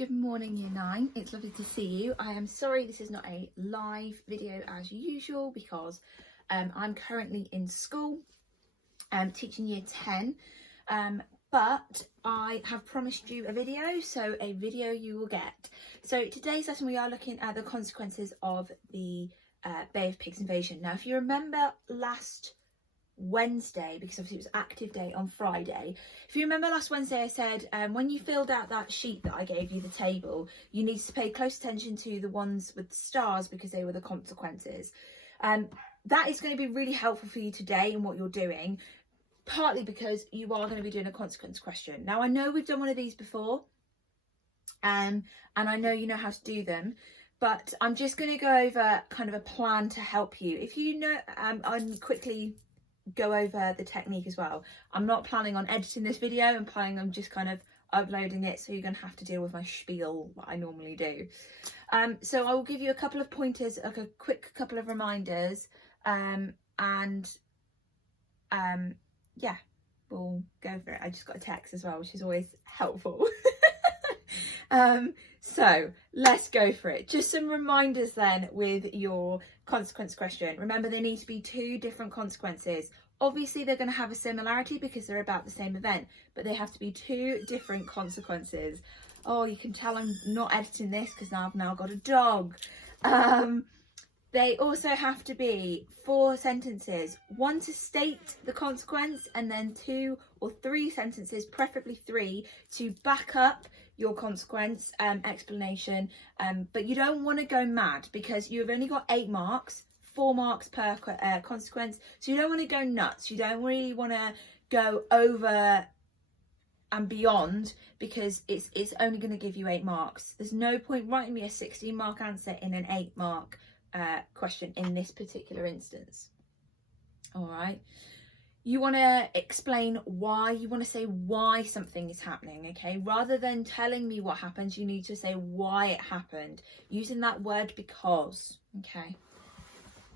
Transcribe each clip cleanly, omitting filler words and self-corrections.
Good morning, Year 9. It's lovely to see you. I am sorry this is not a live video as usual because I'm currently in school teaching Year 10, but I have promised you a video, so a video you will get. So today's lesson we are looking at the consequences of the Bay of Pigs invasion. Now, if you remember last Wednesday, because obviously it was active day on Friday, if you remember last Wednesday I said when you filled out that sheet that I gave you, the table, you need to pay close attention to the ones with the stars because they were the consequences. That is going to be really helpful for you today in what you're doing, partly because you are going to be doing a consequence question. Now I know we've done one of these before and I know you know how to do them, but I'm just going to go over kind of a plan to help you. If you know, I'm quickly go over the technique as well. I'm not planning on editing this video. I'm planning on just kind of uploading it, so you're going to have to deal with my spiel that I normally do. So I will give you a couple of pointers, like a quick couple of reminders, and yeah, we'll go for it. I just got a text as well, which is always helpful. So let's go for it. Just some reminders then with your consequence question. Remember, there need to be two different consequences. Obviously they're going to have a similarity because they're about the same event, but they have to be two different consequences. Oh, you can tell I'm not editing this because now I've now got a dog. They also have to be 4 sentences, one to state the consequence and then 2 or 3 sentences, preferably 3, to back up your consequence explanation. But you don't want to go mad because you've only got 8 marks, 4 marks per consequence. So you don't want to go nuts. You don't really want to go over and beyond because it's only going to give you 8 marks. There's no point writing me a 16-mark answer in an 8-mark question in this particular instance. All right, you want to explain why, you want to say why something is happening, okay? Rather than telling me what happens, you need to say why it happened using that word because, okay?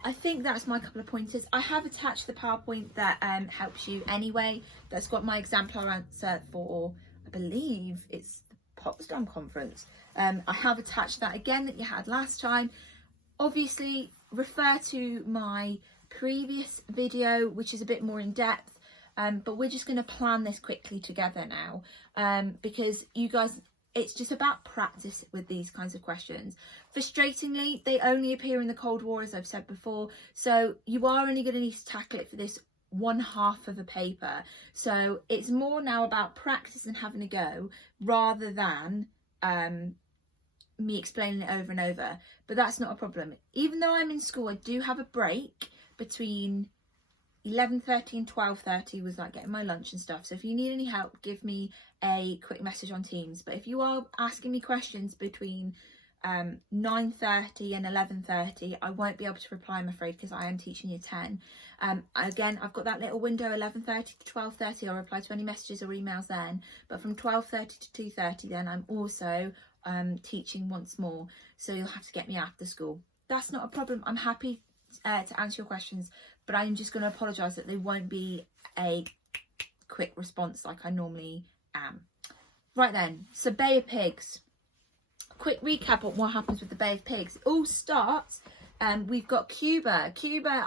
I think that's my couple of pointers. I have attached the PowerPoint that helps you anyway. That's got my exemplar answer for, I believe it's the Potsdam conference. I have attached that again that you had last time. Obviously, refer to my previous video, which is a bit more in depth, but we're just going to plan this quickly together now because you guys, it's just about practice with these kinds of questions. Frustratingly, they only appear in the Cold War, as I've said before, so you are only going to need to tackle it for this 1/2 of a paper. So it's more now about practice and having a go rather than me explaining it over and over, but that's not a problem. Even though I'm in school, I do have a break between 11:30 and 12:30 was like getting my lunch and stuff. So if you need any help, give me a quick message on Teams. But if you are asking me questions between 9:30 and 11:30, I won't be able to reply, I'm afraid, because I am teaching Year 10. Again, I've got that little window 11:30 to 12:30. I'll reply to any messages or emails then, but from 12:30 to 2:30 then I'm also teaching once more, so you'll have to get me after school. That's not a problem. I'm happy to answer your questions, but I'm just going to apologise that there won't be a quick response like I normally am. Right then, so Bay of Pigs. Quick recap on what happens with the Bay of Pigs. It all starts, we've got Cuba. Cuba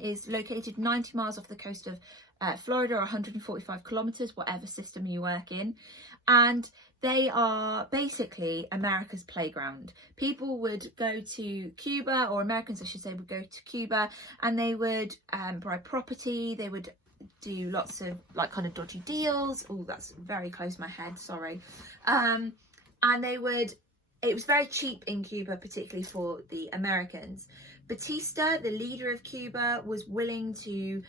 is located 90 miles off the coast of Florida, or 145 kilometres, whatever system you work in. And they are basically America's playground. People would go to Cuba, or Americans I should say, would go to Cuba, and they would buy property. They would do lots of like kind of dodgy deals. Oh, that's very close to my head, sorry. And they would, it was very cheap in Cuba, particularly for the Americans. Batista, the leader of Cuba, was willing to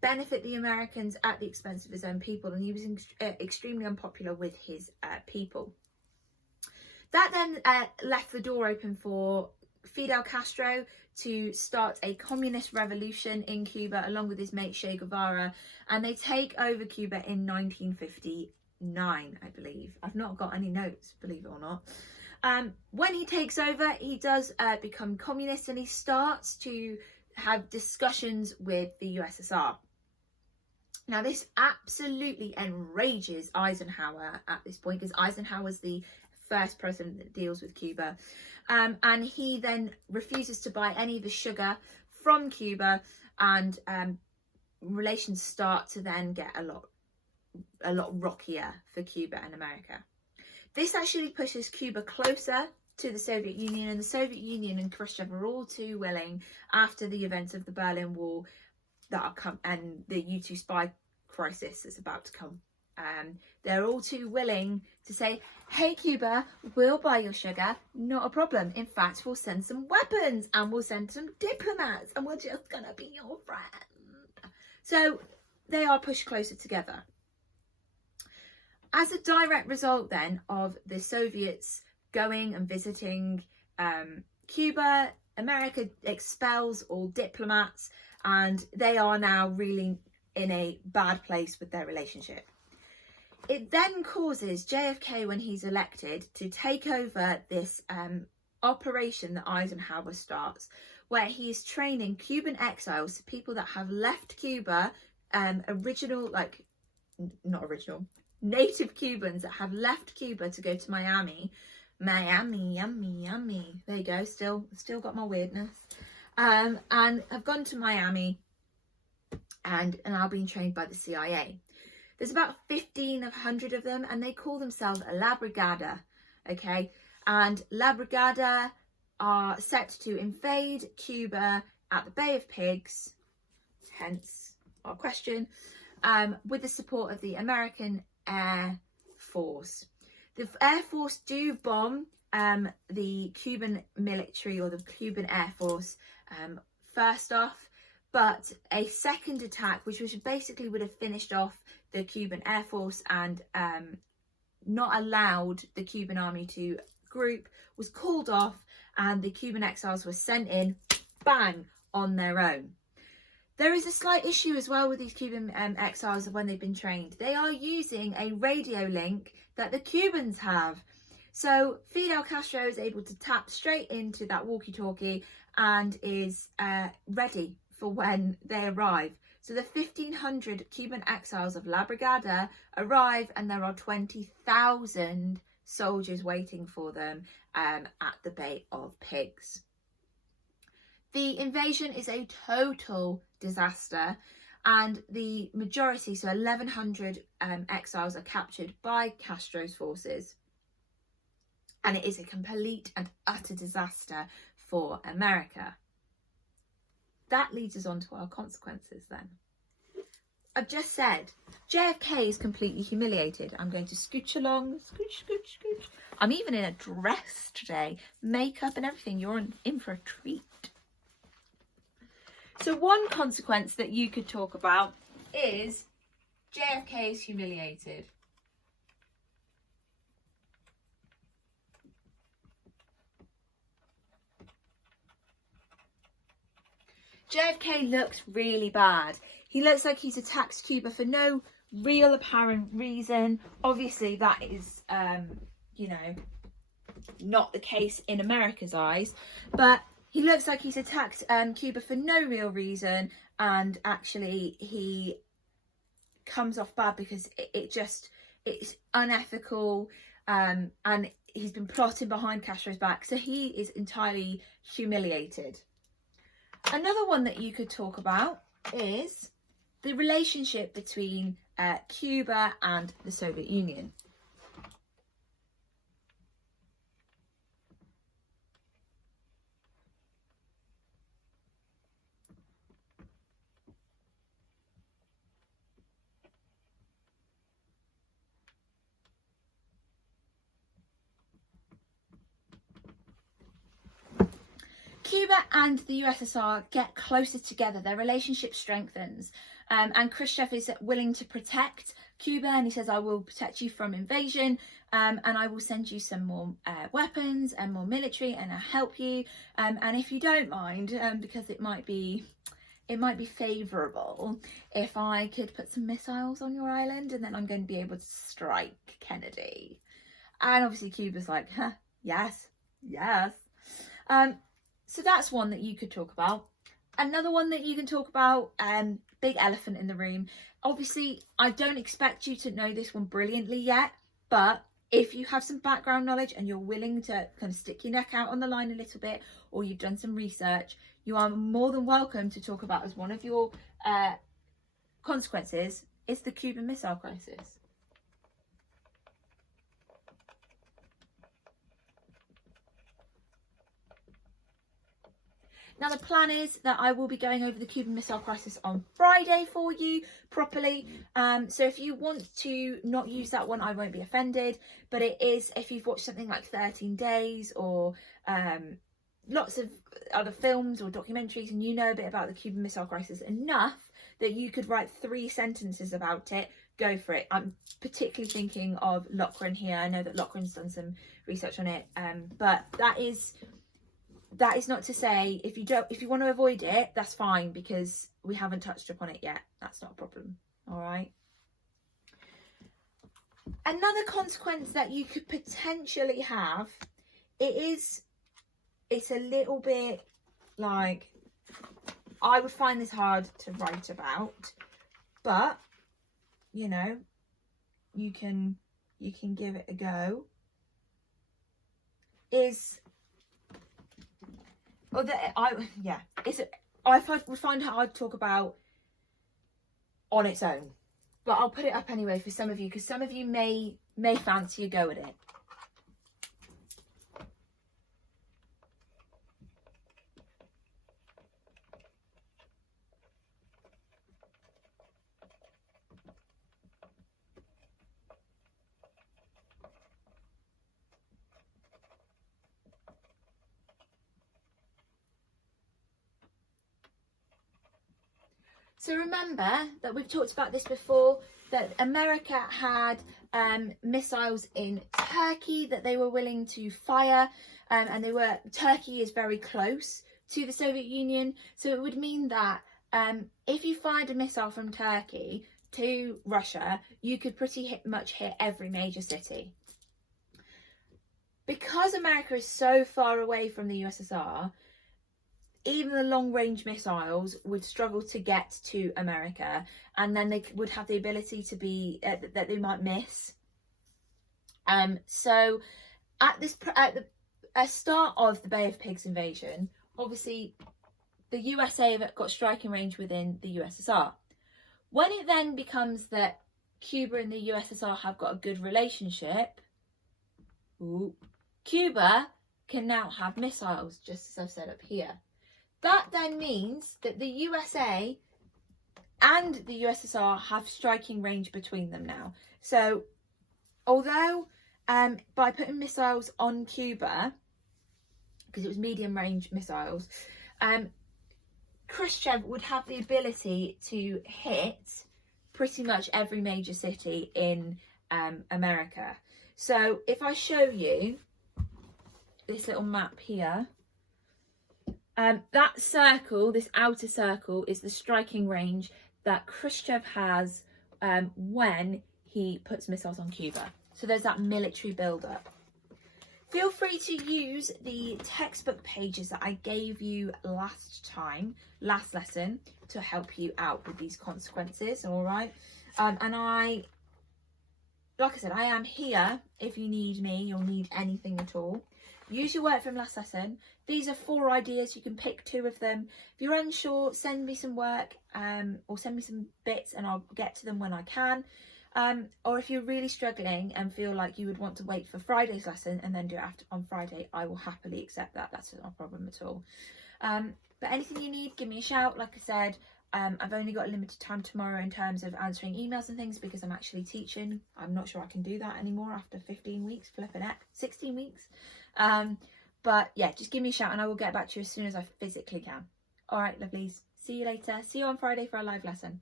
benefit the Americans at the expense of his own people, and he was extremely unpopular with his people. That then left the door open for Fidel Castro to start a communist revolution in Cuba along with his mate Che Guevara, and they take over Cuba in 1959, I believe. I've not got any notes, believe it or not. When he takes over, he does become communist, and he starts to have discussions with the USSR. Now, this absolutely enrages Eisenhower at this point, because Eisenhower's the first president that deals with Cuba. And he then refuses to buy any of the sugar from Cuba, and relations start to then get a lot rockier for Cuba and America. This actually pushes Cuba closer to the Soviet Union, and the Soviet Union and Khrushchev are all too willing, after the events of the Berlin Wall that are come and the U-2 spy crisis is about to come. They're all too willing to say, hey Cuba, we'll buy your sugar, not a problem. In fact, we'll send some weapons and we'll send some diplomats and we're just gonna be your friend. So they are pushed closer together. As a direct result then of the Soviets going and visiting Cuba, America expels all diplomats, and they are now really in a bad place with their relationship. It then causes JFK, when he's elected, to take over this operation that Eisenhower starts, where he's training Cuban exiles, people that have left Cuba, native Cubans that have left Cuba to go to Miami. Yummy. There you go. Still got my weirdness. And have gone to Miami and are now being trained by the CIA. There's about 1,500 of them, and they call themselves La Brigada. Okay, and La Brigada are set to invade Cuba at the Bay of Pigs, hence our question, with the support of the American Air Force. The Air Force do bomb the Cuban military, or the Cuban Air Force, first off, but a second attack, which basically would have finished off the Cuban Air Force and not allowed the Cuban army to group, was called off, and the Cuban exiles were sent in, bang, on their own. There is a slight issue as well with these Cuban exiles when they've been trained. They are using a radio link that the Cubans have. So Fidel Castro is able to tap straight into that walkie-talkie and is ready for when they arrive. So the 1,500 Cuban exiles of La Brigada arrive, and there are 20,000 soldiers waiting for them at the Bay of Pigs. The invasion is a total disaster, and the majority, so 1,100 exiles, are captured by Castro's forces. And it is a complete and utter disaster for America. That leads us on to our consequences then. I've just said JFK is completely humiliated. I'm going to scooch along, scooch. I'm even in a dress today, makeup and everything. You're in for a treat. So one consequence that you could talk about is JFK is humiliated. JFK looks really bad. He looks like he's attacked Cuba for no real apparent reason. Obviously, that is, not the case in America's eyes. But he looks like he's attacked Cuba for no real reason. And actually, he comes off bad because it's unethical. And he's been plotting behind Castro's back. So he is entirely humiliated. Another one that you could talk about is the relationship between Cuba and the Soviet Union. Cuba and the USSR get closer together, their relationship strengthens, and Khrushchev is willing to protect Cuba, and he says, I will protect you from invasion, and I will send you some more weapons and more military, and I'll help you, and if you don't mind, because it might be favourable if I could put some missiles on your island, and then I'm going to be able to strike Kennedy. And obviously Cuba's like, huh, yes. So that's one that you could talk about. Another one that you can talk about, big elephant in the room. Obviously, I don't expect you to know this one brilliantly yet, but If you have some background knowledge and you're willing to kind of stick your neck out on the line a little bit, or you've done some research, you are more than welcome to talk about as one of your consequences is the Cuban Missile Crisis. Now, the plan is that I will be going over the Cuban Missile Crisis on Friday for you properly. So if you want to not use that one, I won't be offended. But it is, if you've watched something like 13 Days or lots of other films or documentaries, and you know a bit about the Cuban Missile Crisis enough that you could write 3 sentences about it, go for it. I'm particularly thinking of Loughran here. I know that Loughran's done some research on it, but that is not to say if you want to avoid it, that's fine, because we haven't touched upon it yet. That's not a problem. All right. Another consequence that you could potentially have, it's a little bit like, I would find this hard to write about, but you know, you can give it a go. I find it hard to talk about on its own, but I'll put it up anyway for some of you, because some of you may fancy a go at it. So remember that we've talked about this before, that America had missiles in Turkey that they were willing to fire, and Turkey is very close to the Soviet Union, so it would mean that if you fired a missile from Turkey to Russia, you could pretty much hit every major city. Because America is so far away from the USSR, even the long-range missiles would struggle to get to America, and then they would have the ability to be that they might miss. So at the start of the Bay of Pigs invasion, obviously the USA have got striking range within the USSR. When it then becomes that Cuba and the USSR have got a good relationship, Cuba can now have missiles, just as I've said up here. That then means that the USA and the USSR have striking range between them now. So although by putting missiles on Cuba, because it was medium range missiles, Khrushchev would have the ability to hit pretty much every major city in America. So if I show you this little map here, that circle, this outer circle, is the striking range that Khrushchev has when he puts missiles on Cuba. So there's that military build-up. Feel free to use the textbook pages that I gave you last lesson, to help you out with these consequences, all right? And like I said, I am here if you need me or need anything at all. Use your work from last lesson. These are 4 ideas. You can pick 2 of them. If you're unsure, send me some work or send me some bits and I'll get to them when I can. Or if you're really struggling and feel like you would want to wait for Friday's lesson and then do it on Friday, I will happily accept that. That's not a problem at all. But anything you need, give me a shout. Like I said, I've only got a limited time tomorrow in terms of answering emails and things, because I'm actually teaching. I'm not sure I can do that anymore after 15 weeks, flipping heck, 16 weeks. But yeah, just give me a shout and I will get back to you as soon as I physically can. All right, lovelies. See you later. See you on Friday for our live lesson.